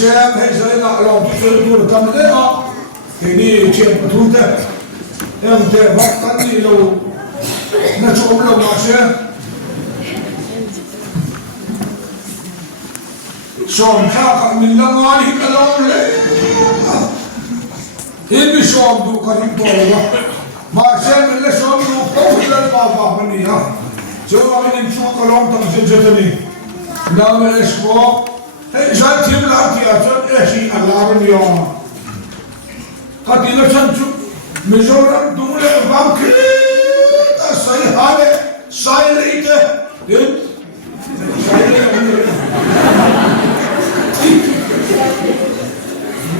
xem hay giới nạ lòng tôi chơi tôi cầm đấy họ thì đi chuyện của thu thế em thể bắt cắn đi đâu nó trộm lòng mà xem sòm khác cả mình là ngon thì cả lòng đấy thế bị sòm đủ cả những tội đó mà xem mình là sòm đủ không thì là bảo mình đi ha chứ mà mình chua cả lòng tâm sự cho tôi đi nào mình là sòm hey giải thích là thì à cho ấy anh làm cái gì à cái gì là chân chú mình cho nó đúng là vang kia ta sai hả đấy sai đấy chứ sai đấy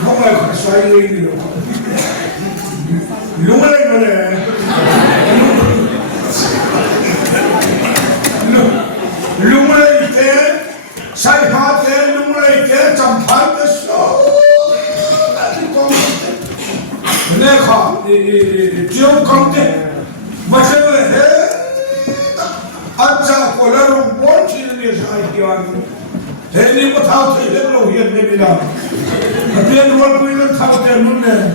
không phải sai đấy gì đâu lung lên mà này lung lên thế sai hả thế lung lên thế chẳng phải cái số này khá chiếu công thế mà xem là thế anh cha của là rung bốn chỉ là sai kia thế nhưng mà thao thấy rất lâu hiện nay bây giờ tiền luôn bây giờ thao tiền luôn này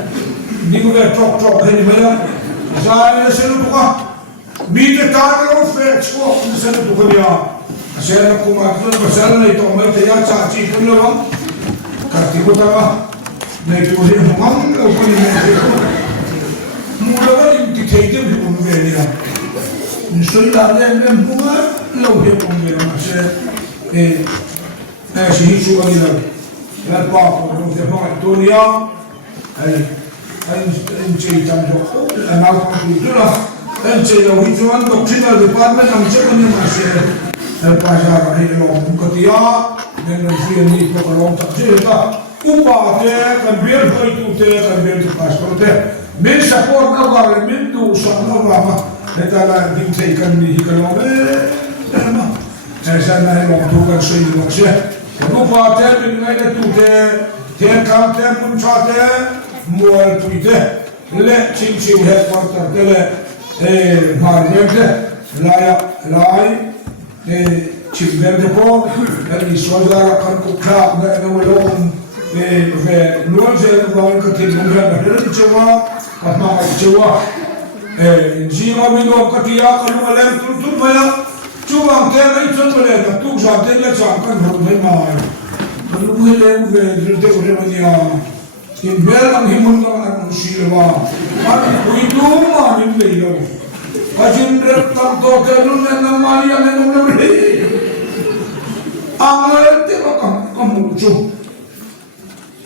nhưng mà chọc hay như vậy là sai là xem được không bị cái ta nó phê chua xem được không ya xem là cũng mà cứ xem này tao mới thấy cha chỉ cũng được không cả thì có tao này tôi thấy không đâu có gì này mua đâu có những cái thấy cái gì cũng về đi à mình suy là em cũng lâu hiện cũng về mà sẽ sẽ hít xuống đi đâu là bao của chúng ta nói tôi nhá anh chị chăm sóc anh nào cũng được đó anh chị đâu hít xuống đọc trên là department nằm trước anh mà sẽ bây giờ hay lòng cũng có tiếc nên là riêng đi có lòng tập chơi ta cũng bảo thế cần biết hơi tu thế cần biết tu pastor thế mình support nó vào mình tu sống nó vào mà người ta là định thấy cần đi cái lòng đấy mà hay sao này lòng tu cần suy nghĩ một些cũng bảo thế mình ngay là tu thế thế cao thế muốn cho thế mua tu thế lệ chim chim hết quan trọng thế lệ mà nên thế lại chim về thế po cái gì xóa ra kan cục khác này nó mới lông về luôn sẽ làm cái gì cũng là rất chua mà chua chỉ mà mình làm cái gì cái mà làm tụt mà chú bằng cái này cho tôi làm tụt ra thế là chẳng cần hồn hay mà lúc ấy làm về rồi thế rồi mà nhà hiện bây làm hiểm hơn đó là một xí là anh quý tú mà mình lấy đâu cái chuyện rất tâm to cái lúc này làm mai anh em làm gì anh ấy thế mà cầm một chút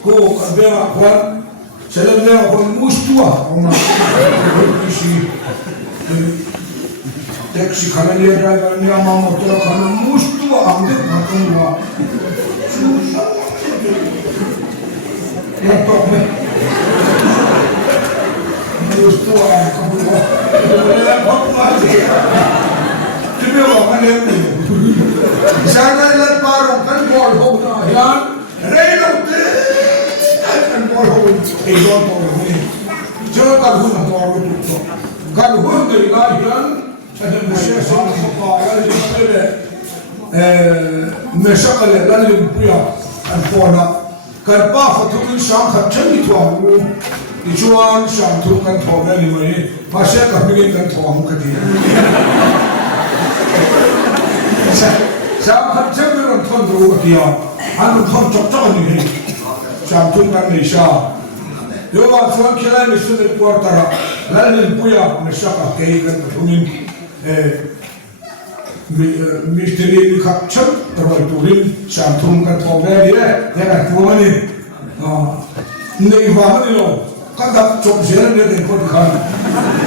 cô cái bé con sẽ lên bé con mustua ông nào taxi khá là nhiều driver nhà mang motor khá là mustua anh đấy mà không là laptop này mustua không là laptop mà gì chứ bây giờ cái này sáng nay lên ba rồi cắn bò hộp nào yan rây đâu thế cắn bò hộp thì đó bò hộp này chưa cắn hôn là bò hộp được cắn hôn thì là yan cho nên mình sẽ sống một cái là gì thế mình sẽ cái là lên bây giờ anh bò là cắn ba phát thùng sáng khát chân đi thoáng luôn đi chuan sáng thùng cắn thoáng này mà sẽ cắn miếng cắn thoáng cái gì sáng khát chân mình thon đủ cái gì anh thon chọc chọc như thế sáng thùng cắn này sao nếu mà chuan kia là mình sẽ được qua tara lên bây giờ mình sẽ cái cắn thùng mystery đi khắp chân rồi tụi mình sáng thùng cắn thoáng này đấy thế là thua mà đi này vào đi đâu các đập chụp giấy này để con khăn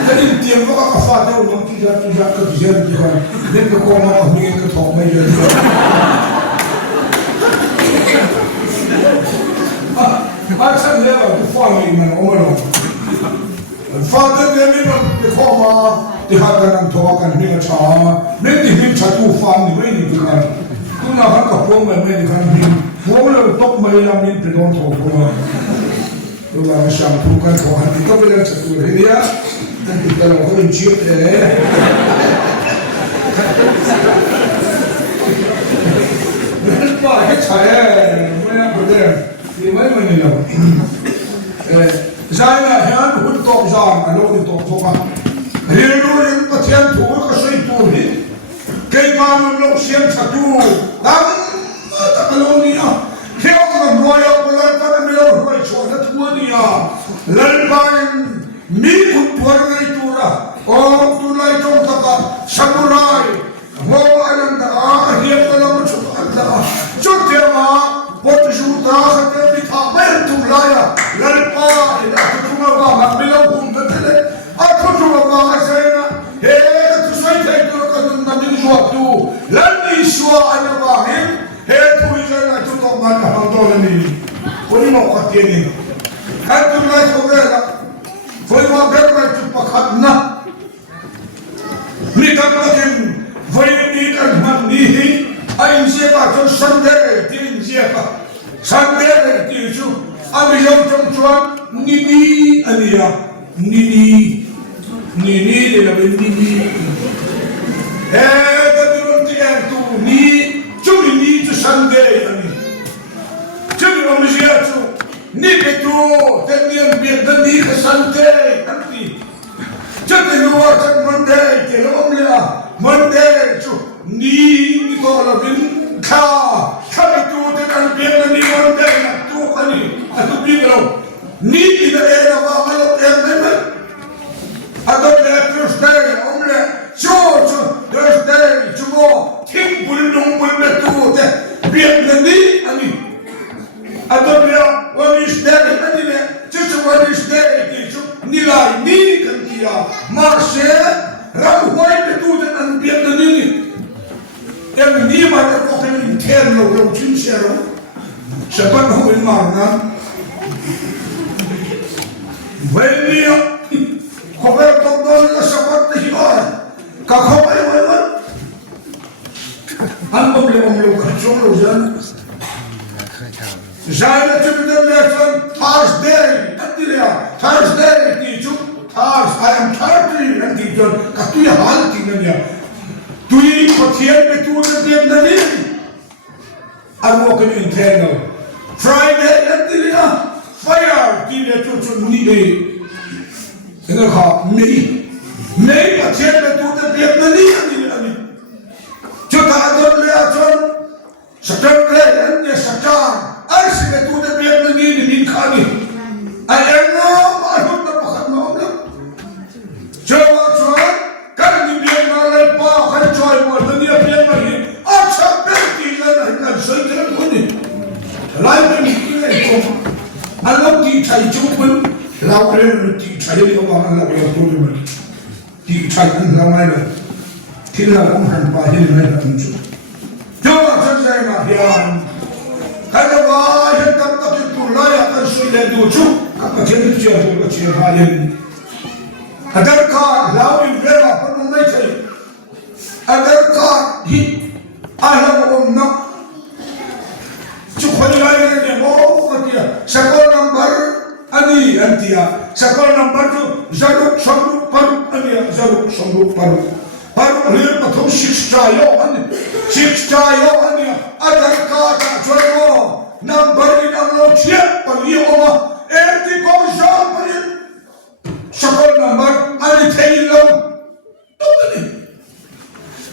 cái gì tiền có các pha theo nó chỉ ra cái giấy này khăn nên cái con nó mình cái thòng này rồi anh sẽ lấy vào cái pha này mà ông nói pha cái này mình cái kho mà thì hai cái năng thua cái mình chả nên thì mình chả tu pha này mấy cái khăn cũng là hắn cả phong mà mấy cái khăn mình phong là top mấy là mình phải đón thầu phong tôi làm sáng thu căn hộ hành thì có cái lần sẽ tuổi thế nhá nên chúng ta làm có hình chiếc thế nên bỏ hết trái mới làm được đấy mai mai ni lo zai na hian hun to zan alo ni to thoka rin pathian thu ka sei tu ni ke man lo siam thatu dam ta alo ni a kheo ka noya pula ka me lo roi chona tu ni a lal ban mi khut war ngai tu ra o tu lai tong ta ka samurai ho alam da a hiam ka lo chu ta chu te ma pot ju ta ka te bi tha mer tu la ya lal pa ida tu ma ba ma me lo hum ta te a tu ma ba sai na he tu sai te tu ka tu na mi ju tu lan ni shwa ana ba him he tu ija na tu to ma na do ni ko ni mo ka te ni ka tu lai ko ga foi uma verba tu pakhat na ni ta pakin foi ni ka man ni ai se ba cho sunday tin je ka sunday ti chu ami jo chom chuan ni ania ni le la ni da durun ti tu ni chu ni tu sunday ani chu mi je tu ni ke tu tenian biar dan ni ke sunday nanti jadi luar kan monday ke omla monday chu ni ko la bin kha itu dengan biar dan ni monday na tu kani atu bigro ni ida era ba malo emne ado le Thursday omla chu Thursday chu tim bulung bulme tu te biar dan ni ani adobya Wednesday anile just Wednesday itu nilai ni kan dia marse ram hoi betu dan an biar dan ini yang ni mana kau kena intern lo chin share siapa nak win mana Venio kau bertemu dengan siapa tiada kau apa yang anda boleh kacau lo jangan Zaina tümden lehten Thursday, Thursday diyeceğim, I am 30 and diyeceğim, katuya hal tingnan ya. Tuyi patiyan betuğunu diyemden ni. I'm walking internal. Friday and diyeceğim, fire diyeceğim ni be. Ene ka May patiyan betuğunu diyemden ni ani. Çota adam lehten, Saturday and ya Saturday. Ay sige tu de biar ni khani ay eno mahut na pakhat na omla jawa chuan kan ni biar na le pa khan choi mo ni biar ma hi acha perti la na kan soi de ko ni lai ni ni ko alo ti thai chu pun lao re ti thai ni ko ma la ko tu ni ti thai ni la mai la ti la ko han pa hi ni na tu chu jawa chan sai na hian Kalau wajib tak itu layak kan sudah doju, apa jadi jadi macam halin. Adakah lawin vera penuh macam, adakah hi aham umna, cukup lain ni mau kerja. Sekolah number ani antia, sekolah number tu zaruk sanggup paru ani zaruk sanggup paru. Paru ni patut six cayo ani, adakah tak cuaca. Number ni ang loksya pagi oma erti ko jam pagi sakol number ani thailo to ni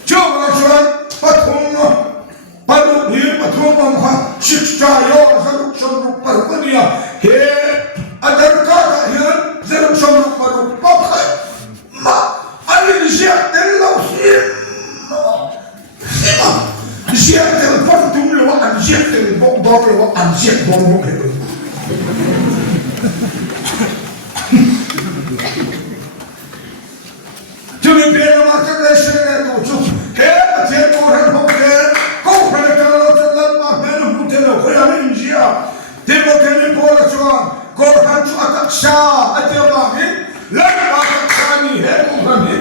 jowa chuan pathum padu ni pathum ma shiksha yo zaruk shamru parpania he adar ka hian zaruk shamru paru pakha ma ani jia tello Siap telepon tu mula anjir telepon dor anjir dor itu. Jadi bila macam lesson itu, heh macam orang hoker, kau kena kalau terlalu mahal hotel kau yang India, tiba tiba bola cuan, kau harus atak sah, ada apa? Lalu atak sah ni heh bukan ni.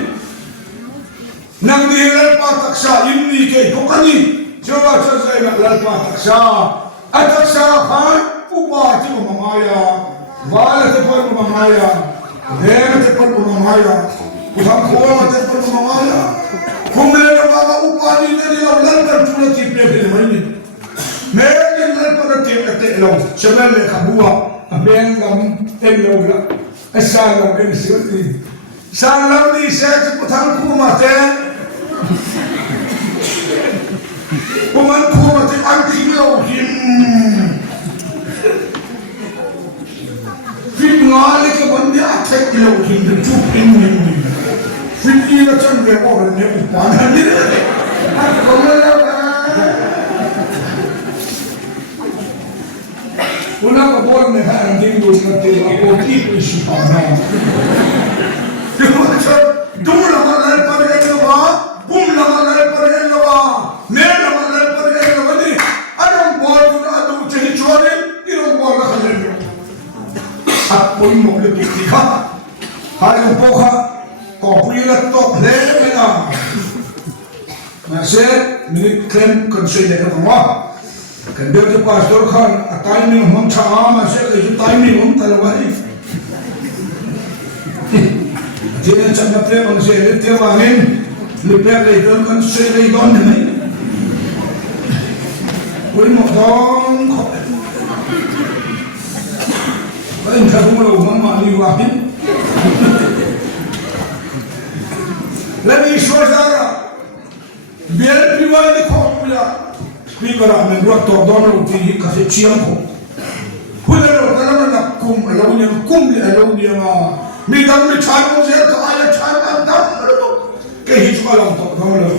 Nang ni lalu atak sah ini ke bukan ni. Coba saya nak lalpa taksa kan upati mamaya, wala tepat mamaya, dera tepat mamaya, utam kuwa tepat mamaya, kumle na mga upati na nila lalpa tula tipe ni Meron na para tiyak-tiyak sabay le kabuwa abeng lam elo la asala ben sirti salam ni sa putang kumate kuman kumate ang kilo him fit ngale ka bandi atek kilo him de chupin ni fit ina chan de or ne upana ni at komala una ka bol ne ha ang ding dos na te ako ki isu pa na dum la ma par el ba bum la ma par el ba me la ma par el ba ni adon bol na adu che chore iro bol la khale at poi mo le ti kha ha yo po kha ko pui la to le me na ma se ni klem kon se le ko ma kan dia tu pastor khan timing hum tha ma se ke timing hum talawai jene chana pre mang se le te wangin le pe le don kan se le don ne oi mo don kho ai tha mo lo ma ni wa bin le ni so jara biar priwa ni kho pula speaker amen ro to don ro ti ka se chiam ko hula ro kana na kum alo ni kum ni alo ni ma mi dam mi chan mo se ka ala chan am dam ro ke hi chwa lam to don ro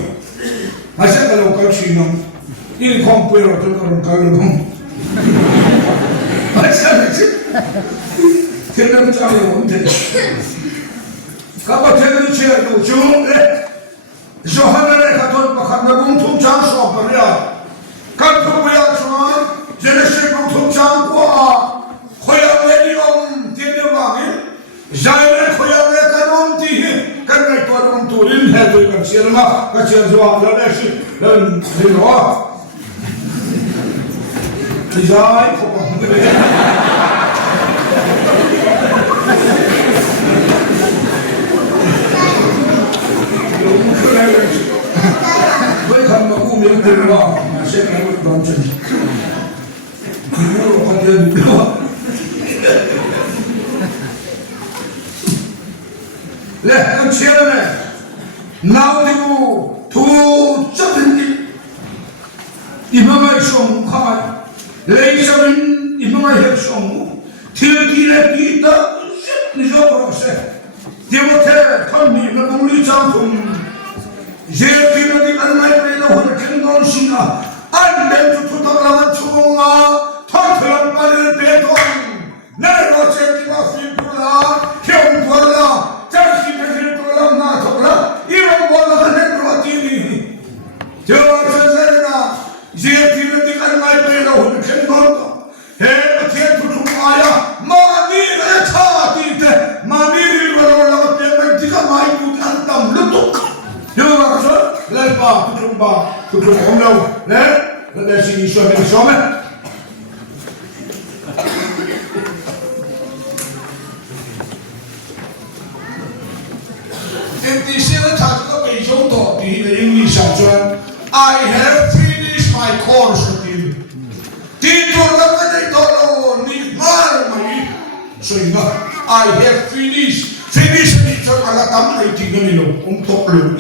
asa ka lo ka chi no il khom pu ro to ro ka lo asa chi ke nam cha yo de ka ba te ni che no chu le Johanna le ka to pa kha na bum thum chang so pa ya kan thu ya chuan Genesis bum thum chang ko a khoya le ni om ti ne wa ni jai le khoya le kan om ti kan nei to om tu rin he to kan sia ma ka sia zo la le shi le ni ro ti jai ko pa Vậy khăn mà cũng miếng tiền vào mà sẽ có một đoàn trình mua con tiền được lẽ con chia này nào thì thu chấp nhận imam ai sống khai lấy cho mình imam ai hết sống thiếu đi lại đi ta rất là rõ ràng điều thế thân mình nó cũng đi trong cùng Jeti nanti anai pela hon kendon sina ande tu tolawan chunga thotlam pare beton na roche ki ma fipula kyom tola chashi pe tola na tola iro bola ne rotini jo chazena jeti nanti anai pela hon kendon he athe tu aya mani re thati te mani ri wala pe me tika mai tu antam lutuk Yo va a hacer la pa tu om lo ne la si so me so me en ti se la ta ko pe jo to di le English juan I have finished my course ti to la ne to lo ni mal mai so ina I have finished ni to ala tam ai ti ni lo to lo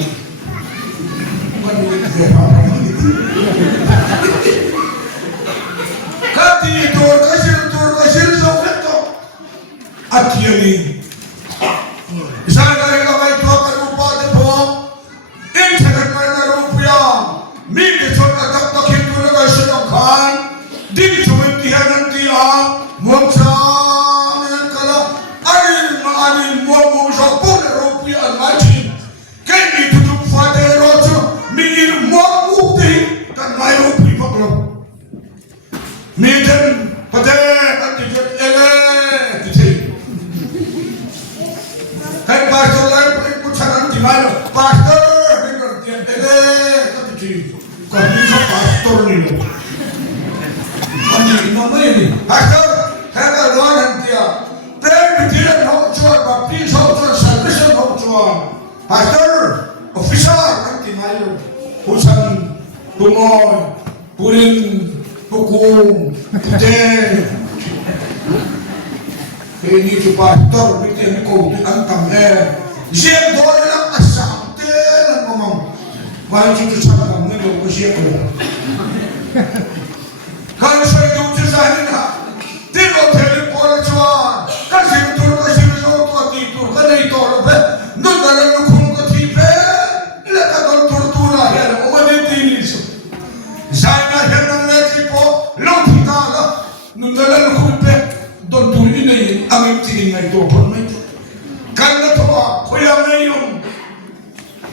Kati tur kasir so feto atiani sana ila mai to ka rupa de po in sakat mai na rupya mi de chota tak tak hindu na se khan din chuin ti hanan ti a mocha men kala anil mo so pur rupya machi keni tu fa de rocho Mir mu'ti kan mayo pipaklo. Miden pate atijot ele tisi. Hai pastor lai pucharan timayo pastor bingar tian ele tisi. Kami ka pastor ni lo. Ani nama ini pastor hai ka luar dia. Pray bidiran hok chuan baptis hok chuan salvation hok chuan. Pastor official kan timayo. Pusan, pumoy, purin, hukum, putih. Ini tu pastor, putih kau tu antam Siap doa nak asam telan ngomong. Baik itu sama ni lo siap lo. Kalau saya tu saya nak, tidak telefon cuan. Kasih tu tidur, kalau itu lo non dalam hukum ketiba, lepas tu lah ya, orang ini saya hendak lagi po, lo kita lah, non dalam hukum don tu ini, amin tinggi itu pun itu. Kalau tu koyang ayam,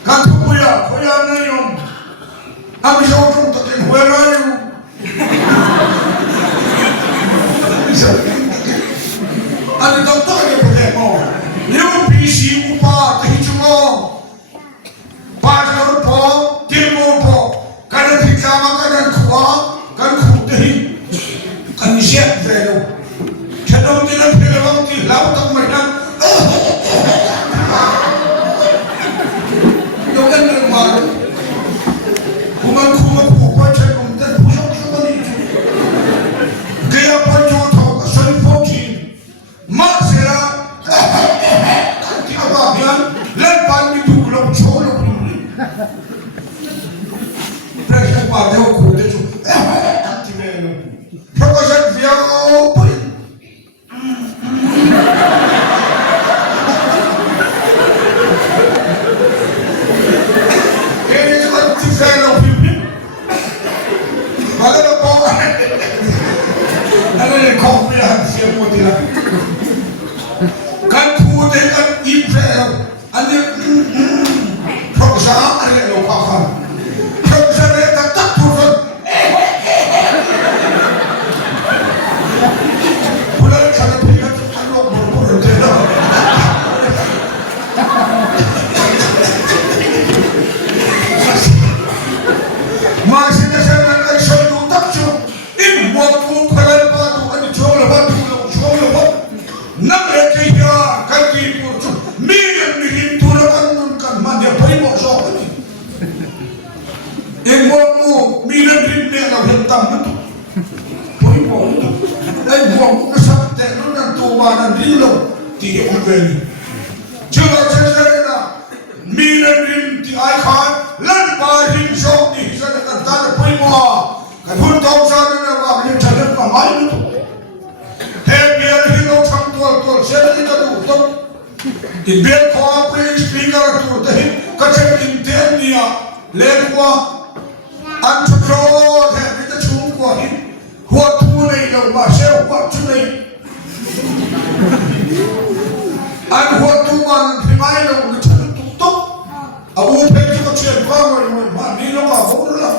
kalau koyang ayam, amin jauh tu tak where are you? Ada doktor yang bertemu, you bisi upah terhitung, pasal po, timu po, kalau kita makan kuah, kan kudahi, kan siap velo, kalau tidak velo ti laut tak makan, jangan bermalu, kuman kuah cakap kita pusat pusat itu, gaya panjang tahu asal pokin, masera. Lepas itu belum colo belum. Pressure pada aku tu, aktifkan. Proses dia apa? Ini cuma aktifkan orang. Kalau apa? Ada yang kopi yang siap mudah. Kan kuda kan Israel. Ada proses ada yang lokal. Proses ada tak turun. Bulan sana pergi ke anu berbulan tidak. Masih dasarnya kan saya tak cukup. Ini waktu kalau batu ada jual batu. Nak kerja kaki pun. Mirin tulakan kan mandi apa ibu soh ni. Ibu mirin ni nak hentam tu. Ibu tu. Ibu kesak tekno dan tuanan dilo tiap bulan. Coba cakap mirin ti aikhan lan pahin soh ni sana kan tak apa ibu. Kan tahu sana nak apa ni cakap pamai tu. Biar hilo cang tual saya kita tu. Biar kau apa speaker tu dah kacau internia lekwa antro dah kita cungkua ini waktu ni lau masih waktu ni an waktu mana primai lau kita tutup abu pergi kacau bangun ni lau apa lah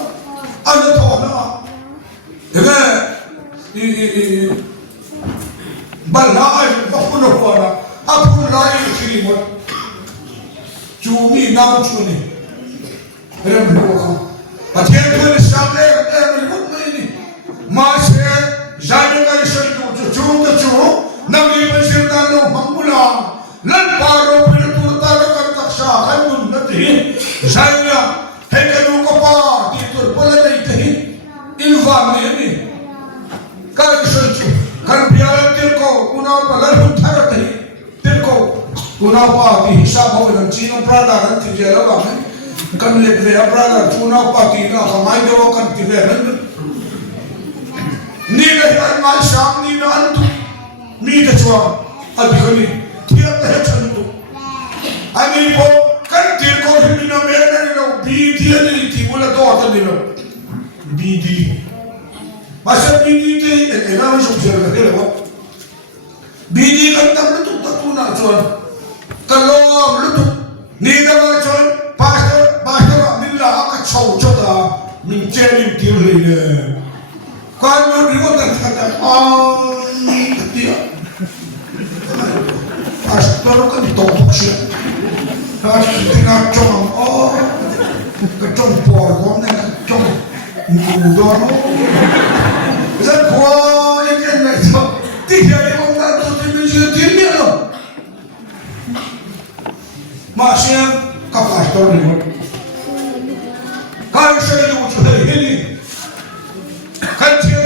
ada tahu nama dengan balai bakulah pada apa lain kiri buat cumi nama cumi rem berapa Patihan tu sampai berikut ini masih jadi kali saya cuma nak dibersihkan lo manggulang lan paro pinturta kan tak sah kan pun nanti saya hekadu kapa tidur pola itu infam ini kali saya kan biar terko kunau pagar uthar tadi terko kunau pa hisab ho dan chino prada kan tijela ba kan lekre prada kunau pa tina kamai dewa kan tijela ni kan mal sham ni nan tu mi de chwa abikani tiap teh chantu ani po kan terko himina mena ni lo bi dia ni tibula do ata ni lo bidi masa bidi te enak macam siapa dia lepas bidi kan tak betul tak tuna cuan kalau betul ni dah cuan pasal bila akan cau dah mencari diri kalau dia kata dia pasal kan topuk sih pasal tengah cong kecong por ni kecong mudah Saya kuah ni kan macam tiga orang tak tahu dia dia lo. Masih kapas tahu ni. Kalau saya itu sudah ini, kan dia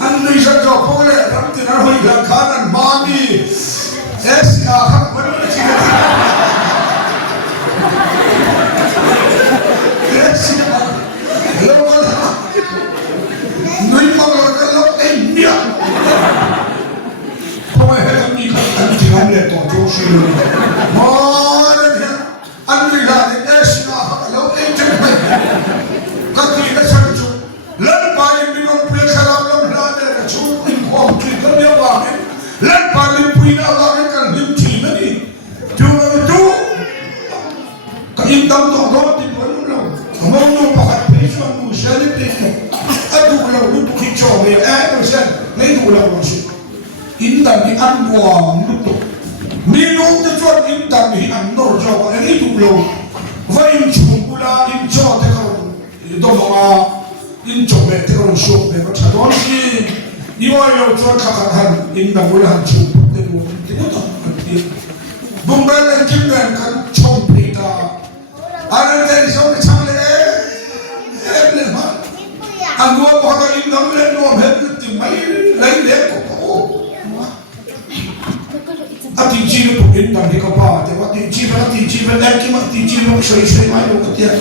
Anu isa jauh boleh, tapi tidak ครับวันนี้สิแล้วก็นุ้ยมองแล้วก็แล้วเอ็นเนี่ยเพราะว่าให้ทำนี่ครับอันที่เราเนี่ยต่อโจชิลมาเนี่ยอันนี้ละเนี่ยเอชนะแล้วเอ็นจะไปก็ที่นั่นฉันจูแล้วไปมีน้องเพื่อนสลามแล้วนั่นเนี่ยจูอินความคิดก็ไม่ว่าเนี่ยแล้วไปมีผู้หญิงอะไรกันหิมทีนั่นนี่จูจูก็อินตั้งตัวรถที่บนเรามองดูปากเพชรดูเชลิปเองอะดูเราดูคิดชอบเนี่ยดูเช่นไม่ดูเราลองสิอินตั้งที่อันดัวมุตุมีน้องจะชวนอินตั้งที่อันนอร์จอบอันนี้ดูเราว่าอินชุมกุลาอินชอบที่เขาดมมาอินจบแบบที่เขาชอบแบบชาดอนสิอีว่าเราชวนข้าขันอินตั้งกุลาชุมที่ดูที่เขาทำกันดีบุ้มเบลล์กิมเบลกันชมปีตาอันนั้นที่เขาไม่ทำเลยเลยมั้งอันว่าพอเราอินตั้งเล่นว่าแบบที่ไม่เล่นเด็กก็อาทิตย์จีนถูกอินตั้งที่เขาพาแต่ว่าที่จีนแล้วที่จีนแล้วที่มันที่จีนเราใช้ไม่รู้ก็เดียว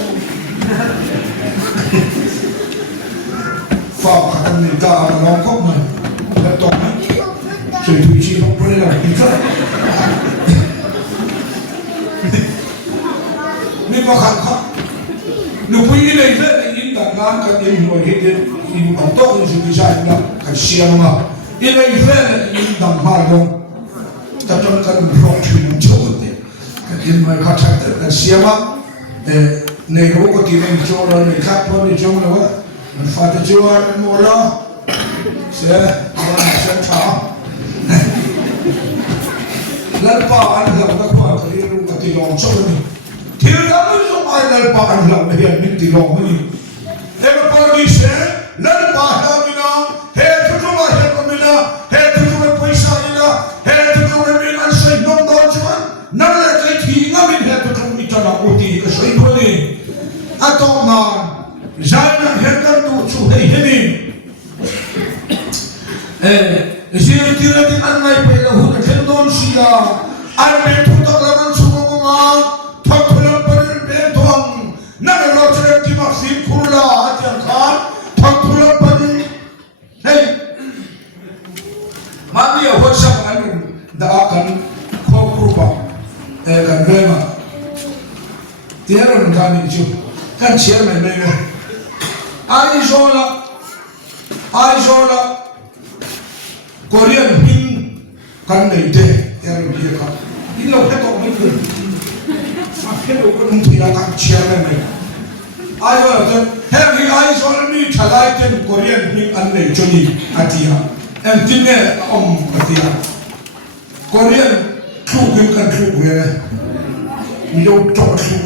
ฝากกันในตาลองเข้ามาแล้วต่อมาใช้ที่จีนเราไปแล้วที่ก็นี่ก็ขัดข้อหนูพูดเลยเรื่องอินตั้งงานกันอินหัวหินอินอันโตอินสุดใจนะกันเชียงมาอินเลยเรื่องอินตั้งมาลงแต่จนกันร้องถึงโจทย์เนี่ยกันไม่เข้าใจแต่เสียมาในรูปที่มันโจรในขับพอในโจรแล้วมันฟาดโจรมันโมล่าเสียมันเสียช้าแล้วป้าอันหลังก็ว่าเขาเรียกรูปที่ลองโจรนี่ที่เราไม่รู้อะไรแล้วป้าอันหลังไม่เห็นมิตรลองมันนี่เฮ้ยป้าดิเซ่แล้วป้าหลังนี่นะเฮ้ยทุกคนมาเห็นกันไหมนะเฮ้ยทุกคนไปใส่นะเฮ้ยทุกคนมีอะไรใส่น้องดอนชัวร์นั่นแหละที่งั้นมีเฮ้ยทุกคนมีจนาอุติก็ใส่คนนี้อะต่อมาใจนั้นเห็นกันดูชูให้เห็นนี่เสียที่เราที่อันไหนไปแล้วหุ่นเห็นโดนสิลาอันเป็นทุกตระมันชูงมาทุกคนเป็นเป็นทองนั่นเราจะเรียกที่มาสิคุลาอาจารย์ขาทุกคนเป็นเฮ้ยมาเดียวหัวฉันอันนั้นด่ากันครอบครัวกันเรื่องมาเดี๋ยวเราทำอีกชุดกันเชื่อไหมไม่รู้ไอโซล่าเกาหลีหินกันไม่ได้เดี๋ยวเราเรียกกันที่เราแค่ต้องไม่ขึ้นมาแค่เราก็ต้องที่เรากันเชื่อไหมไม่รู้ไอ้ว่าจะเฮ้ยไอโซล่านี่ทลายเต็มเกาหลีหินอันไหนจนี่อาทิตย์ที่เนี่ยอาทิตย์เกาหลีทุกข์กันทุกข์เลยมีเราจบทุกข์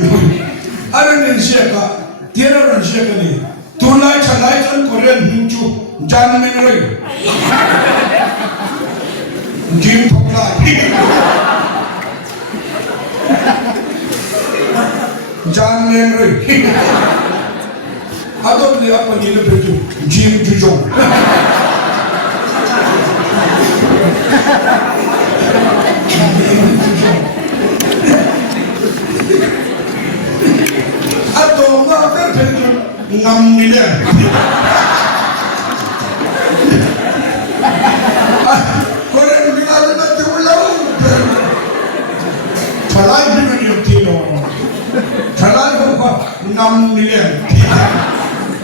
อันนั้นเชื่อกันเดี๋ยวเราเชื่อกันนี่ตัวไหนทลายจนเกาหลีหินจูจานไม่เลยจิมทำลายจานไม่เลยอาดมเลี้ยงมันยังเป็นจูจิมจูจงอาดมว่าเป็นจูนำนี่แหละคนเราไม่ได้มาดูเราทลายที่มันอยู่ที่โน่ทลายเขาว่านำนี่แหละ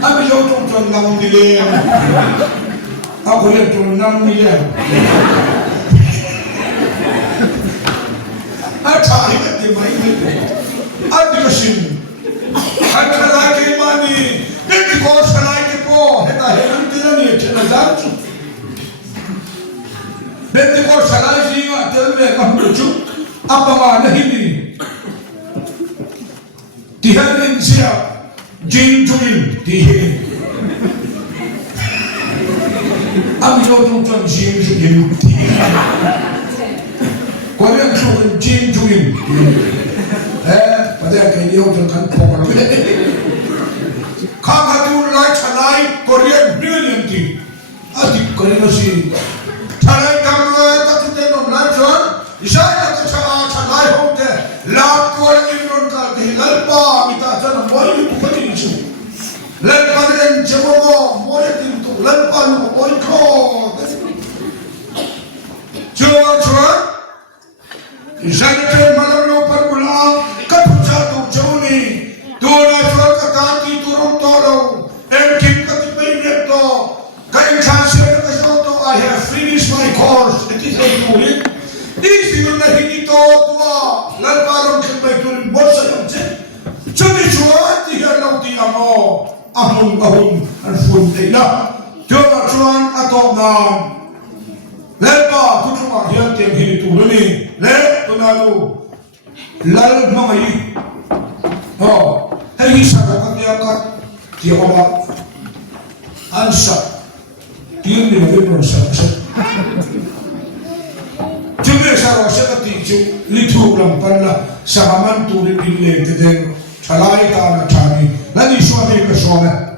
อาไม่ยอมจนนำนี่แหละเอาคนเรียกจนนำนี่แหละอาถ่ายกันที่ไม่ได้อาดิก็ชิมอาทลายที่มันนี่เด็กก็ทลายที่พ่อเห็นไหมเห็นที่นั่นเนี่ยเช่นนั้นจุเด็กก็สลายสิว่าเจ้าเรื่องมันจุกอัปมาไม่หินที่เห็นเสียจินจุนที่เห็นอามิโยตุจนจินจุนที่คนยังชูจินจุนประเดี๋ยวแค่เดียวจนกันพอเลยข้ามาดูไล่สลายคนยังเนื้อเลี้ยงที่อาทิตย์คนยังสิทลายกันเลยตัดสินใจนอนไล่จนใช่แล้วก็ lakor imron ka ti lalpa mita chana moi tu pati chu lalpa ren jamo moi tin tu lalpa no moi ko chua chua jante malano parmula kapucha tu choni tu na chua katati turum tolo en kim katipeto kain chance ka soto I have finished my course it is a Isi yung nahinito tua lalparong kibay turin bolsa yung chen chuni chua tiga lang tiga mo ahong ang funday na tiga chuan atong na lalpa tutuma hiyan tiyang hinitulun le tunalo lal mamay ay isa ka katiyakat tiga ba ansa tiga ni magiging sa Jumlah sarwa seperti itu litu ulang pernah samaman turun di leher dan calai tanah cami. Nanti suami ke suami